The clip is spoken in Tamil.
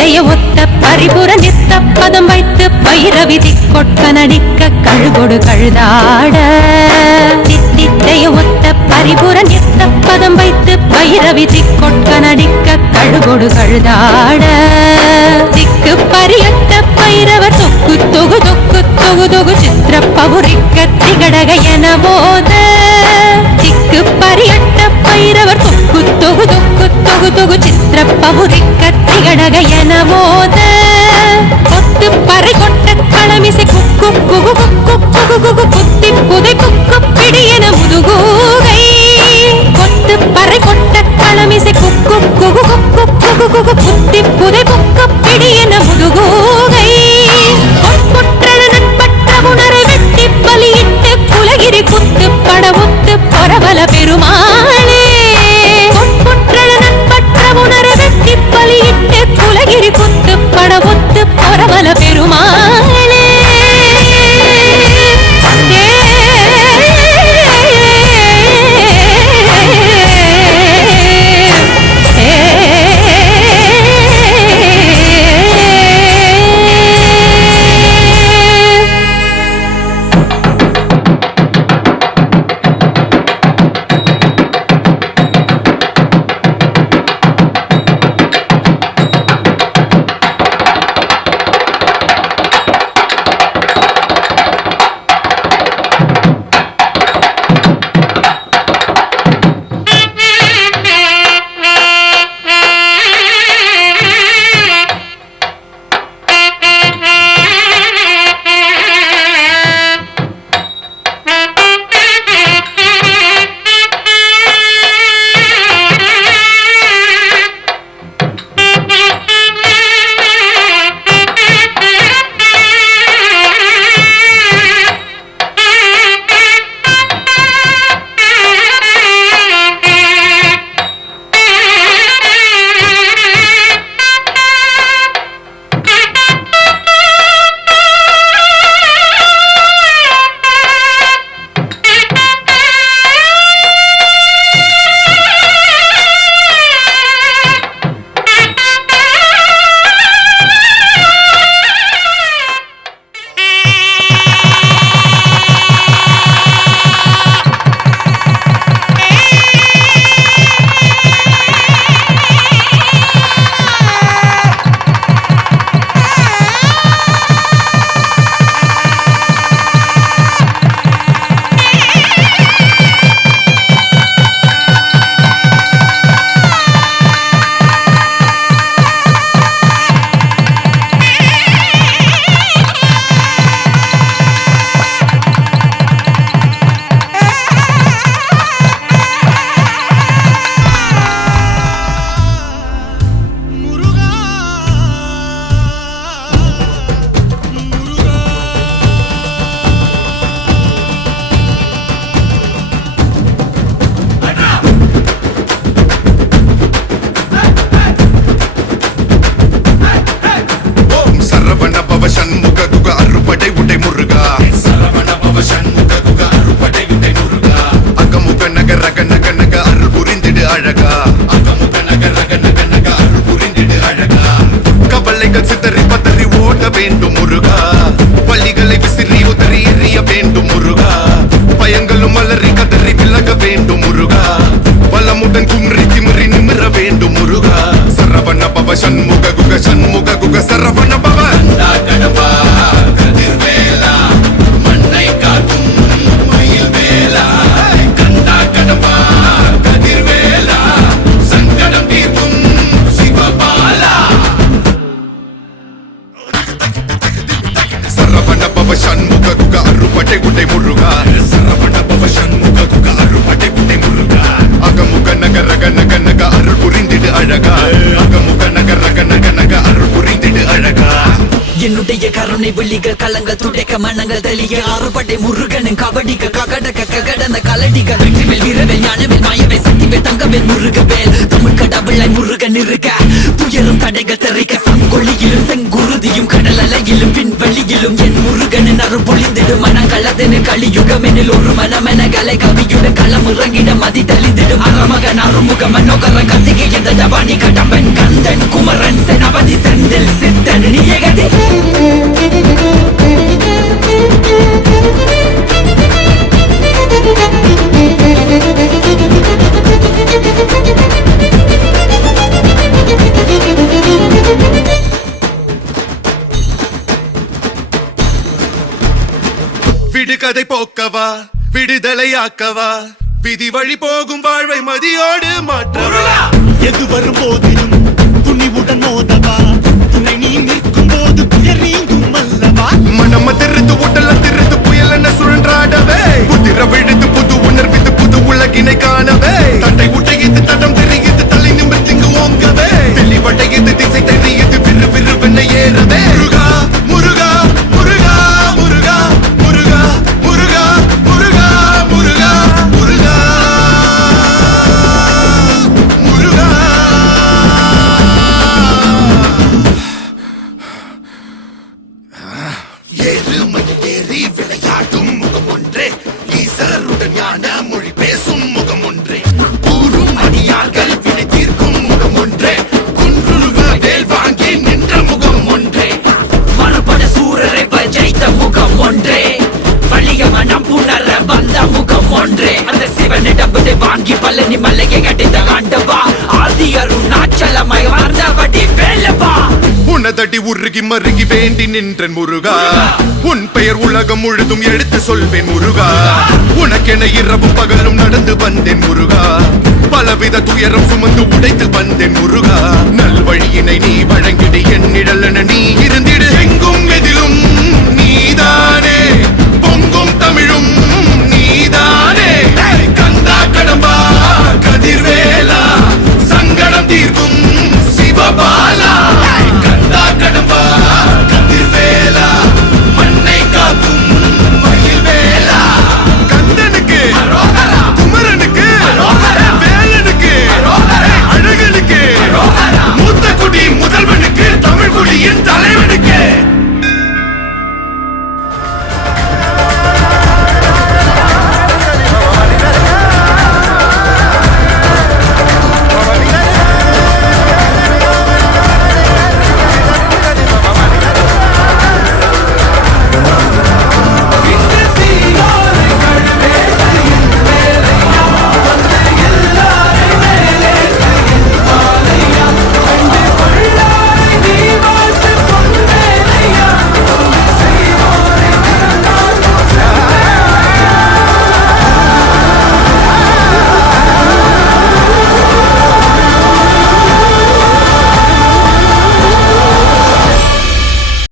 தித்தித்தைய ஒத்த பரிபுர நித்த பதம் வைத்து பைரவிதி கொட்க நடிக்க கழுகொடு கழுதாட தித்தித்தைய ஒத்த பரிபுர நித்த பதம் வைத்து பைரவிதி கொட்க நடிக்க கழுகொடு கழுதாட திக்கு பரியட்ட பைரவர் தொக்கு தொகு தொக்கு தொகு தொகு சித்திர பவுரிக்க திகடக என போத திக்கு பரியட்ட பைரவர் தொக்கு தொகு தொக்கு தொகு தொகு சித்திர பவுரிக்க திகடக என போத கொத்து பறை கொட்ட களமிசை குக்கு குகு குக்கு குகு குகு குத்தி புதை குக்கு பிடி என முதுகூகை கொத்து பறை கொட்ட களமிசை குக்கு குகு குக்கு குகு குகு குத்தி புதை குக்கு பிடி என முதுகூகை பொற்பொற்றன நட்பற்ற உணரை வெட்டி பலியிட்டு குலகிரி குத்து படமுத்து பரவல பெருமாளே பொற்பொற்றன நட்பற்ற உணரை வெட்டி பலியிட்டு குலகிரி குத்து படமுத்து பரவல பெருமாளே விழிகள் கலங்கள் துடைக்க மனங்கள் தெளிய ஆறுபட்டை முருகனின் கபடிக்க ககடக்க ககடந்த கலடிக்க வெற்றிவேல் வீரவேல் ஞானவேல் மாயவேல் சக்திவேல் தங்கவேல் முருகவேல் தமிழ் கடவுளை முருகன் இருக்க துயரும் தடைகள் தெரிக்க சங்கொழியிலும் செங்குருதியும் கடல் அலையிலும் பின்வழியிலும் என் முருகனின் அருள் பொழிந்திடும் மனங்களதென கலியுகமெனில் ஒரு மனமென கலை கவியுடன் களம் இறங்கிட மதி தெளிந்திடும் அறமகன் அருமுக மனோகர கத்திகை எந்த ஜபானி கடம்பன் கந்தன் குமரன் செனபதி செந்தில் விதியதை போக்கவா விடுதலையாக்கவா விதி வழி போகும் வாழ்வை மதியோடு மாற்றவா எது வரும் போதிலும் துணிவுடன் மோதவா துணை நீ நிற்கும் போது துயர் நீங்கும் அல்லவா மனம திருத்து உடல திருத்து புயல் என்ன சுழன்றாடவே புதிர விழுந்து புது உணர்வித்து புது உலகினை காணவே தட்டை உடையது தடம் தெரியுது தலை நிமிர்த்திங்கு ஓங்கவே தெளிவடையது திசை தெரியுது விறு விறுவென ஏறவே முருகா முருகா முருகா முருகா முருகா முருகா முருகா முருகா முருகா முருகா ஏறுமையில் ஏறி விளையாடும் முகம் ஒன்றே ஈசருடன் ஞான மொழி பேசும் முகம் ஒன்றே கூறும் அடியார்கள் வினை தீர்க்கும் முகம் ஒன்றே குன்றுருவ வேல் வாங்கி நின்ற முகம் ஒன்றே மறுபட சூரரை ஜெயித்த முகம் ஒன்றே வலிய மனம் புணர வந்த முகம் ஒன்றே அந்த சிவனிடம்பதை வாங்கி பழனி மலையை கட்டித்த ஆண்டவா ஆதி அருணாச்சலமாய் வாழ்ந்தபடி வேலவா உனதடி உருகி மருகி வேண்டி நின்றன் முருகா உன் பெயர் உலகம் முழுதும் எடுத்து சொல்வேன் முருகா உனக்கென இரவும் பகலும் நடந்து வந்தேன் முருகா பலவித துயரம் சுமந்து உடைத்து வந்தேன் முருகா நல்வழியினை நீ